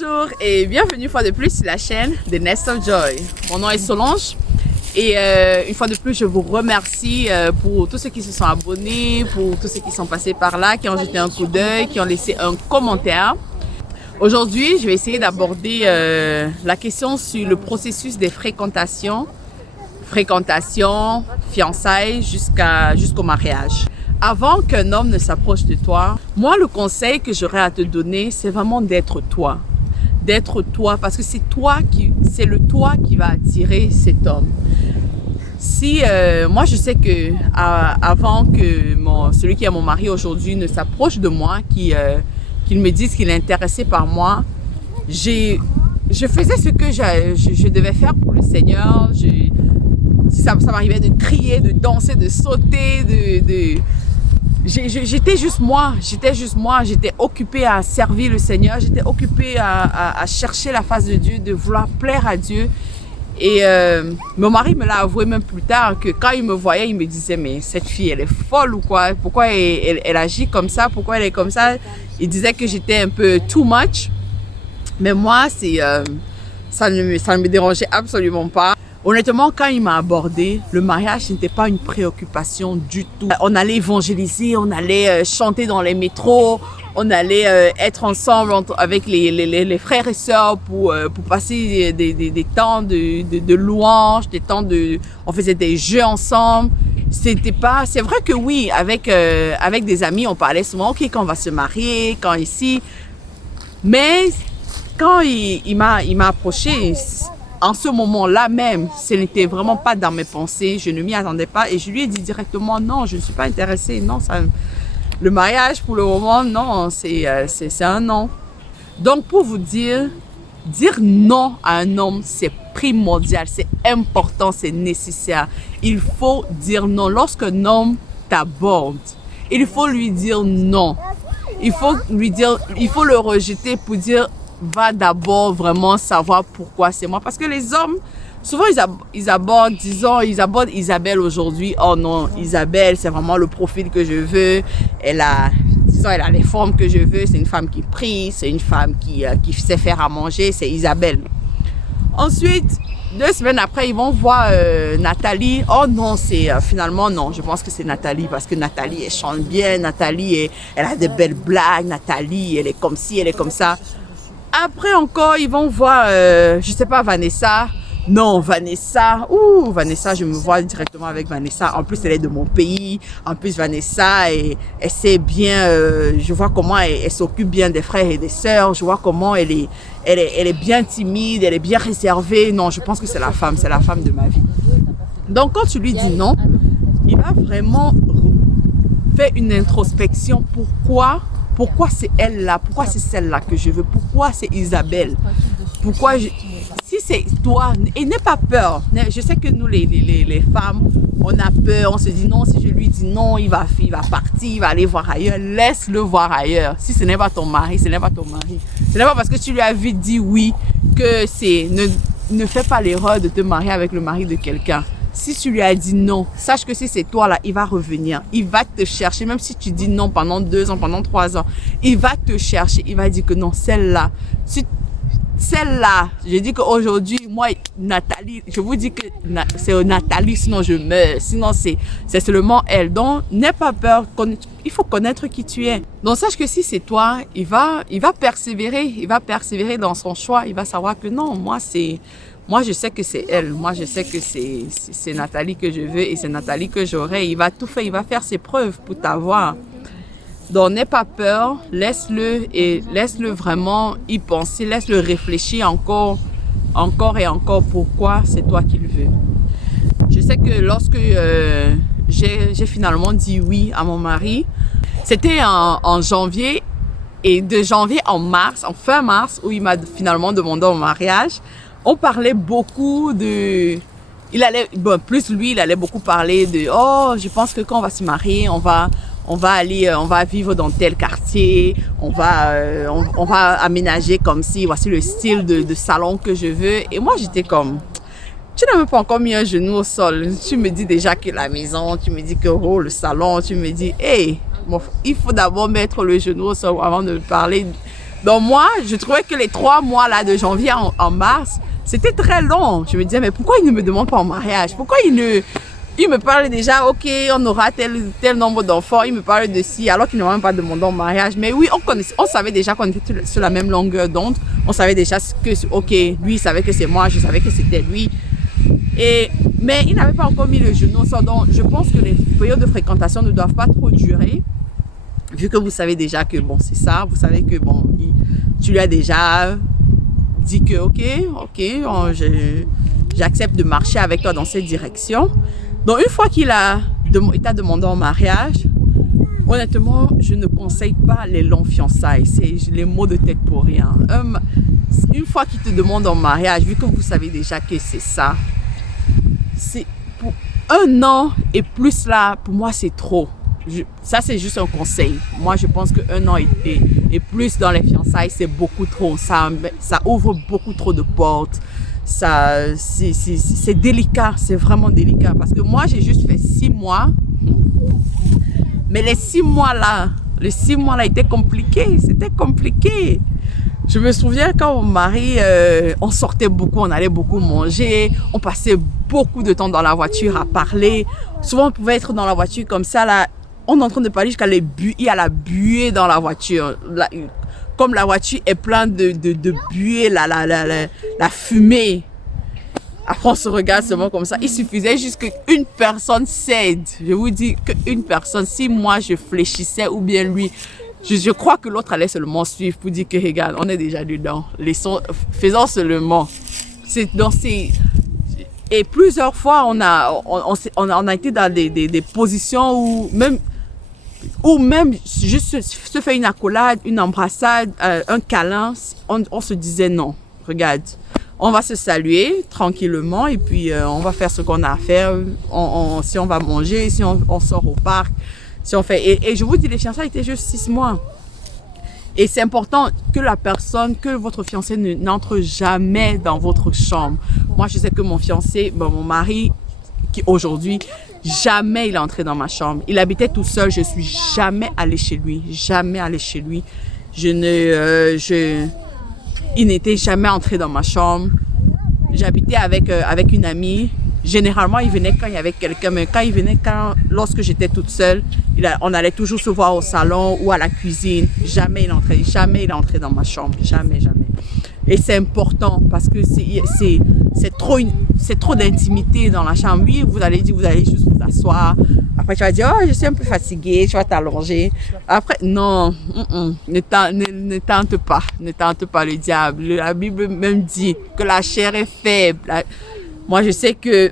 Bonjour et bienvenue une fois de plus sur la chaîne de Nest of Joy. Mon nom est Solange et une fois de plus je vous remercie pour tous ceux qui se sont abonnés, pour tous ceux qui sont passés par là, qui ont jeté un coup d'œil, qui ont laissé un commentaire. Aujourd'hui je vais essayer d'aborder la question sur le processus des fréquentations, fiançailles jusqu'au mariage. Avant qu'un homme ne s'approche de toi, moi le conseil que j'aurais à te donner, c'est vraiment d'être toi. D'être toi, parce que c'est le toi qui va attirer cet homme. Si moi je sais que avant que celui qui est mon mari aujourd'hui ne s'approche de moi, qu'il me dise qu'il est intéressé par moi, je faisais ce que je devais faire pour le Seigneur. Si ça m'arrivait de crier, de danser, de sauter, j'étais juste moi, j'étais occupée à servir le Seigneur, j'étais occupée à chercher la face de Dieu, de vouloir plaire à Dieu. Et mon mari me l'a avoué même plus tard, que quand il me voyait, il me disait, mais cette fille, elle est folle ou quoi? Pourquoi elle agit comme ça? Pourquoi elle est comme ça? Il disait que j'étais un peu too much. Mais moi, ça ne me dérangeait absolument pas. Honnêtement, quand il m'a abordé, le mariage n'était pas une préoccupation du tout. On allait évangéliser, on allait chanter dans les métros, on allait être ensemble avec les frères et sœurs pour passer des temps de louanges, on faisait des jeux ensemble. C'est vrai que oui, avec des amis, on parlait souvent, ok, quand on va se marier, quand ici. Mais quand il m'a approché, en ce moment-là même, ce n'était vraiment pas dans mes pensées, je ne m'y attendais pas et je lui ai dit directement non, je ne suis pas intéressée, non, le mariage pour le moment, non, c'est un non. Donc pour vous dire non à un homme, c'est primordial, c'est important, c'est nécessaire. Il faut dire non. Lorsqu'un homme t'aborde, il faut lui dire non. Il faut le rejeter pour dire va d'abord vraiment savoir pourquoi c'est moi. Parce que les hommes, souvent ils abordent Isabelle aujourd'hui. Oh non, Isabelle, c'est vraiment le profil que je veux. Elle a les formes que je veux. C'est une femme qui prie, c'est une femme qui sait faire à manger. C'est Isabelle. Ensuite, 2 semaines après, ils vont voir Nathalie. Oh non, finalement non, je pense que c'est Nathalie parce que Nathalie, elle chante bien. Nathalie, elle a de belles blagues. Nathalie, elle est comme ci, elle est comme ça. Après encore, ils vont voir, je sais pas, Vanessa. Non, Vanessa, je me vois directement avec Vanessa. En plus, elle est de mon pays. En plus, Vanessa, elle sait bien, je vois comment elle s'occupe bien des frères et des sœurs. Je vois comment elle est bien timide, elle est bien réservée. Non, je pense que c'est la femme de ma vie. Donc, quand tu lui dis non, il va vraiment faire une introspection. Pourquoi c'est elle-là? Pourquoi c'est celle-là que je veux? Pourquoi c'est Isabelle? Si c'est toi, et n'aie pas peur. Je sais que nous, les femmes, on a peur. On se dit non, si je lui dis non, il va partir, il va aller voir ailleurs. Laisse-le voir ailleurs. Si ce n'est pas ton mari, ce n'est pas ton mari. Ce n'est pas parce que tu lui as vite dit oui que ne fais pas l'erreur de te marier avec le mari de quelqu'un. Si tu lui as dit non, sache que si c'est toi là, il va revenir. Il va te chercher, même si tu dis non pendant 2 ans, pendant 3 ans. Il va te chercher, il va dire que non, celle-là. Celle-là, je dis qu'aujourd'hui, moi, Nathalie, je vous dis que c'est Nathalie, sinon je meurs. Sinon, c'est seulement elle. Donc, n'aie pas peur. Il faut connaître qui tu es. Donc, sache que si c'est toi, il va persévérer. Il va persévérer dans son choix. Il va savoir que non, moi, je sais que c'est elle. Moi, je sais que c'est Nathalie que je veux et c'est Nathalie que j'aurai. Il va tout faire. Il va faire ses preuves pour t'avoir. Donc, n'aie pas peur. Laisse-le vraiment y penser. Laisse-le réfléchir encore et encore pourquoi c'est toi qu'il veut. Je sais que lorsque j'ai finalement dit oui à mon mari, c'était en janvier. Et de janvier en fin mars, où il m'a finalement demandé en mariage, on parlait beaucoup il allait beaucoup parler de, oh, je pense que quand on va se marier, on va vivre dans tel quartier, on va aménager comme si, voici le style de salon que je veux. Et moi, j'étais comme, tu n'as même pas encore mis un genou au sol. Tu me dis déjà que la maison, tu me dis que le salon, tu me dis, hey, bon, il faut d'abord mettre le genou au sol avant de parler Donc moi, je trouvais que les 3 mois là de janvier en mars, c'était très long. Je me disais, mais pourquoi il ne me demande pas en mariage? Pourquoi il me parle déjà, ok, on aura tel nombre d'enfants, il me parle de ci, alors qu'il ne m'a même pas demandé en mariage. Mais oui, on savait déjà qu'on était sur la même longueur d'onde. On savait déjà que, ok, lui, il savait que c'est moi, je savais que c'était lui. Mais il n'avait pas encore mis le genou. Donc, je pense que les périodes de fréquentation ne doivent pas trop durer. Vu que vous savez déjà que, bon, c'est ça. Vous savez que, bon, tu lui as déjà dit que, ok, j'accepte de marcher avec toi dans cette direction. Donc, une fois qu'il t'a demandé en mariage, honnêtement, je ne conseille pas les longs fiançailles. C'est les mots de tête pour rien. Une fois qu'il te demande en mariage, vu que vous savez déjà que c'est ça, c'est pour 1 an et plus là, pour moi, c'est trop. Ça, c'est juste un conseil. Moi, je pense que 1 an et plus dans les fiançailles, c'est beaucoup trop. Ça ouvre beaucoup trop de portes. C'est délicat, c'est vraiment délicat. Parce que moi, j'ai juste fait 6 mois. Mais les 6 mois là étaient compliqués. C'était compliqué. Je me souviens quand mon mari, on sortait beaucoup, on allait beaucoup manger, on passait beaucoup de temps dans la voiture à parler. Souvent, on pouvait être dans la voiture comme ça, là, on est en train de parler jusqu'à il y a la buée dans la voiture. Comme la voiture est pleine de buée, la fumée. Après, on se regarde seulement comme ça. Il suffisait juste qu'une personne cède. Je vous dis qu'une personne, si moi je fléchissais ou bien lui, je crois que l'autre allait seulement suivre pour dire que regarde, on est déjà dedans. Faisons seulement. Et plusieurs fois, on a été dans des positions où même juste se faire une accolade, une embrassade, un câlin, on se disait non, regarde, on va se saluer tranquillement et puis on va faire ce qu'on a à faire. Si on va manger, si on sort au parc, si on fait... Et je vous dis, les fiançailles étaient juste 6 mois. Et c'est important que votre fiancé n'entre jamais dans votre chambre. Moi, je sais que mon fiancé, mon mari, qui aujourd'hui, jamais il est entré dans ma chambre. Il habitait tout seul, je suis jamais allée chez lui. Jamais allée chez lui. Il n'était jamais entré dans ma chambre. J'habitais avec une amie. Généralement, il venait quand il y avait quelqu'un, mais lorsque j'étais toute seule, on allait toujours se voir au salon ou à la cuisine. Jamais il est entré dans ma chambre. Jamais, jamais. Et c'est important parce que c'est trop d'intimité dans la chambre. Oui, vous allez juste vous asseoir. Après, tu vas dire, oh, je suis un peu fatiguée, tu vas t'allonger. Après, non, ne tente pas le diable. La Bible même dit que la chair est faible. Moi, je sais que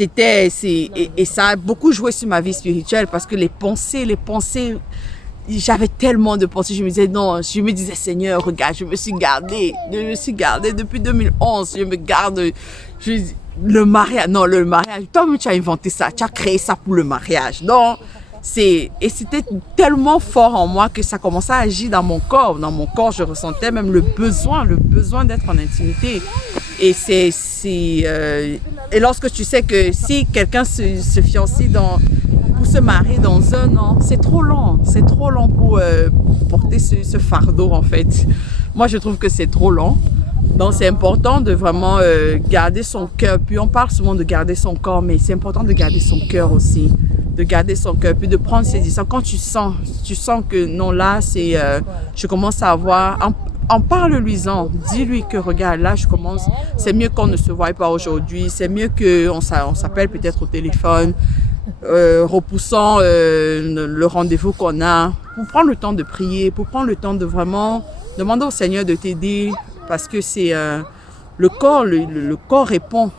et ça a beaucoup joué sur ma vie spirituelle parce que les pensées, j'avais tellement de pensées. Je me disais, Seigneur, regarde, je me suis gardée depuis 2011. Je me garde, le mariage, toi-même tu as inventé ça, tu as créé ça pour le mariage. Et c'était tellement fort en moi que ça commençait à agir dans mon corps. Dans mon corps, je ressentais même le besoin d'être en intimité. Et et lorsque tu sais que si quelqu'un se fiancie pour se marier dans 1 an, c'est trop long pour porter ce fardeau en fait. Moi, je trouve que c'est trop long. Donc, c'est important de vraiment garder son cœur. Puis, on parle souvent de garder son corps, mais c'est important de garder son cœur aussi. De garder son cœur, puis de prendre ses décisions. Quand tu sens que non, là, je commence à avoir... En parle-lui-en, dis-lui que regarde, là, c'est mieux qu'on ne se voie pas aujourd'hui, c'est mieux qu'on s'appelle peut-être au téléphone, repoussant le rendez-vous qu'on a, pour prendre le temps de prier, pour prendre le temps de vraiment demander au Seigneur de t'aider, parce que c'est le corps répond.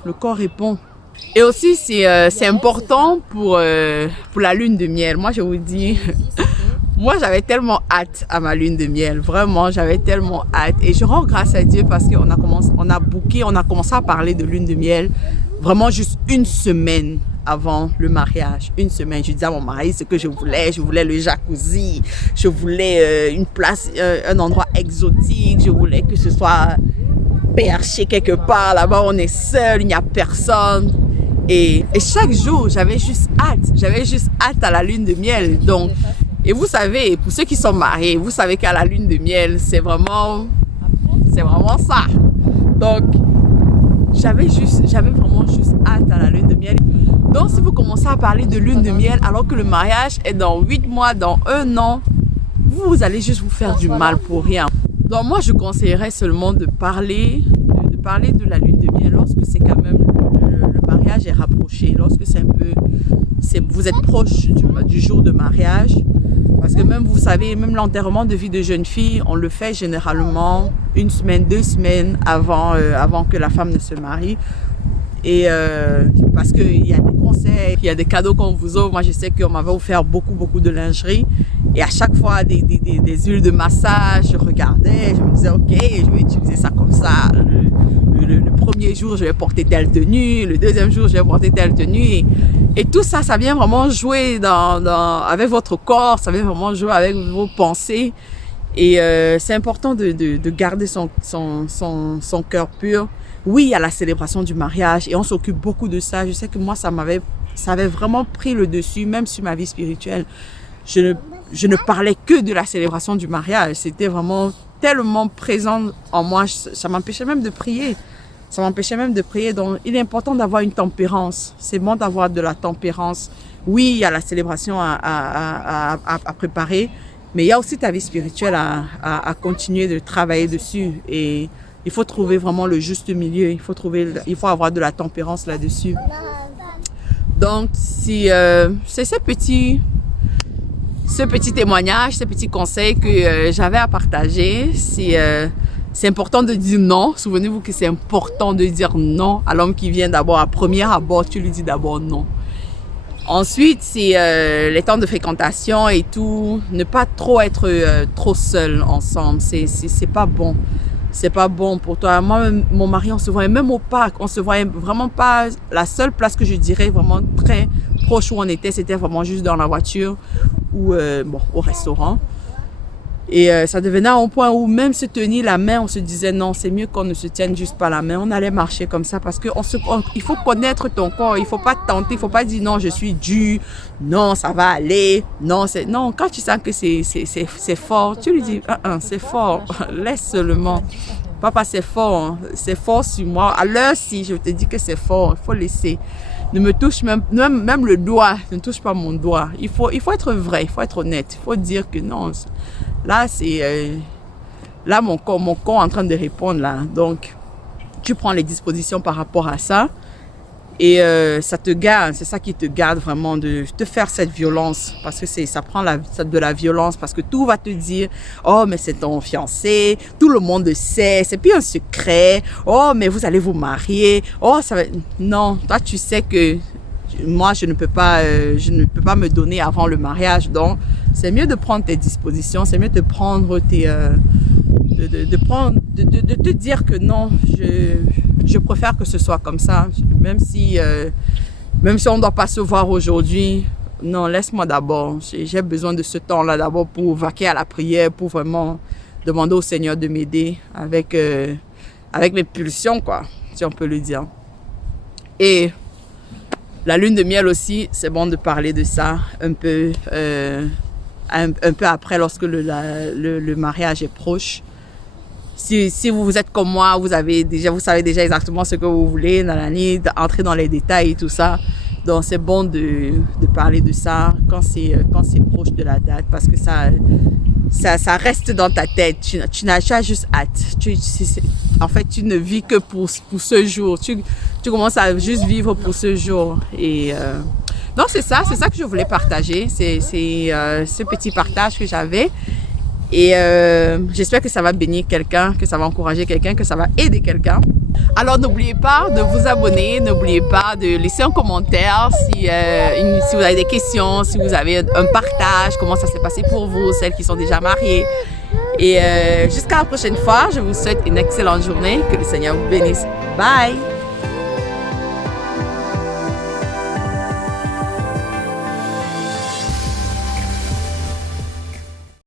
Et aussi, c'est important pour la lune de miel. Moi, je vous dis... Moi, j'avais tellement hâte à ma lune de miel. Vraiment, j'avais tellement hâte. Et je rends grâce à Dieu parce qu'on a commencé à parler de lune de miel vraiment juste 1 semaine avant le mariage. 1 semaine. Je disais à mon mari ce que je voulais. Je voulais le jacuzzi. Je voulais une place, un endroit exotique. Je voulais que ce soit perché quelque part. Là-bas, on est seul, il n'y a personne. Et chaque jour, j'avais juste hâte à la lune de miel. Donc, Et vous savez, pour ceux qui sont mariés, vous savez qu'à la lune de miel, c'est vraiment ça. Donc, j'avais vraiment juste hâte à la lune de miel. Donc, si vous commencez à parler de lune de miel alors que le mariage est dans 8 mois, dans 1 an, vous allez juste vous faire du mal pour rien. Donc, moi, je conseillerais seulement de parler de la lune de miel lorsque c'est quand même le mariage est rapproché, lorsque c'est un peu, vous êtes proche du jour de mariage. Parce que même, vous savez, même l'enterrement de vie de jeune fille, on le fait généralement 1 semaine, 2 semaines avant que la femme ne se marie. Et parce qu'il y a des conseils, il y a des cadeaux qu'on vous offre. Moi, je sais qu'on m'avait offert beaucoup de lingerie. Et à chaque fois, des huiles de massage, je regardais, je me disais, ok, je vais utiliser ça comme ça. Le premier jour, je vais porter telle tenue. Le deuxième jour, je vais porter telle tenue. Et tout ça, ça vient vraiment jouer avec votre corps, ça vient vraiment jouer avec vos pensées. Et c'est important de garder son cœur pur. Oui, il y a la célébration du mariage et on s'occupe beaucoup de ça. Je sais que moi, ça avait vraiment pris le dessus, même sur ma vie spirituelle. Je ne parlais que de la célébration du mariage. C'était vraiment tellement présent en moi. Ça m'empêchait même de prier. Donc, il est important d'avoir une tempérance. C'est bon d'avoir de la tempérance. Oui, il y a la célébration à préparer, mais il y a aussi ta vie spirituelle à continuer de travailler dessus. Et il faut trouver vraiment le juste milieu. Il faut avoir de la tempérance là-dessus. Donc, si c'est ce petit témoignage, ces petits conseils que j'avais à partager. C'est important de dire non. Souvenez-vous que c'est important de dire non à l'homme qui vient d'abord. À premier abord, tu lui dis d'abord non. Ensuite, c'est les temps de fréquentation et tout. Ne pas trop être trop seul ensemble. C'est pas bon. C'est pas bon pour toi. Moi, mon mari, on se voyait même au parc. On se voyait vraiment pas. La seule place que je dirais vraiment très proche où on était, c'était vraiment juste dans la voiture ou au restaurant. Et ça devenait à un point où même se tenir la main, on se disait non, c'est mieux qu'on ne se tienne juste pas la main. On allait marcher comme ça parce que il faut connaître ton corps. Il faut pas tenter, il faut pas dire non, je suis dû, non, ça va aller. Non, quand tu sens que c'est fort, tu lui dis c'est fort, laisse seulement. Papa, c'est fort sur moi. À l'heure, si je te dis que c'est fort, il faut laisser. Ne me touche même le doigt, ne touche pas mon doigt. Il faut être vrai, il faut être honnête. Il faut dire que non, là, là mon corps est en train de répondre là. Donc, tu prends les dispositions par rapport à ça. Et ça te garde, c'est ça qui te garde vraiment de te faire cette violence. Parce que ça prend de la violence. Parce que tout va te dire, oh, mais c'est ton fiancé, tout le monde le sait, c'est plus un secret. Oh, mais vous allez vous marier. Oh, ça va... Non, toi, tu sais que moi, je ne peux pas me donner avant le mariage. Donc, c'est mieux de prendre tes dispositions, c'est mieux de prendre de te dire que non, je préfère que ce soit comme ça, même si on ne doit pas se voir aujourd'hui. Non, laisse-moi d'abord. J'ai besoin de ce temps-là d'abord pour vaquer à la prière, pour vraiment demander au Seigneur de m'aider avec mes pulsions, quoi, si on peut le dire. Et la lune de miel aussi, c'est bon de parler de ça un peu après, lorsque le mariage est proche. Si vous êtes comme moi, vous savez déjà exactement ce que vous voulez, entrer dans les détails et tout ça. Donc, c'est bon de parler de ça quand c'est proche de la date, parce que ça reste dans ta tête. Tu n'as pas juste hâte. En fait, tu ne vis que pour ce jour. Tu commences à juste vivre pour ce jour. Et donc, c'est ça que je voulais partager. C'est ce petit partage que j'avais. Et j'espère que ça va bénir quelqu'un, que ça va encourager quelqu'un, que ça va aider quelqu'un. Alors n'oubliez pas de vous abonner, n'oubliez pas de laisser un commentaire si vous avez des questions, si vous avez un partage, comment ça s'est passé pour vous, celles qui sont déjà mariées. Et jusqu'à la prochaine fois, je vous souhaite une excellente journée, que le Seigneur vous bénisse. Bye!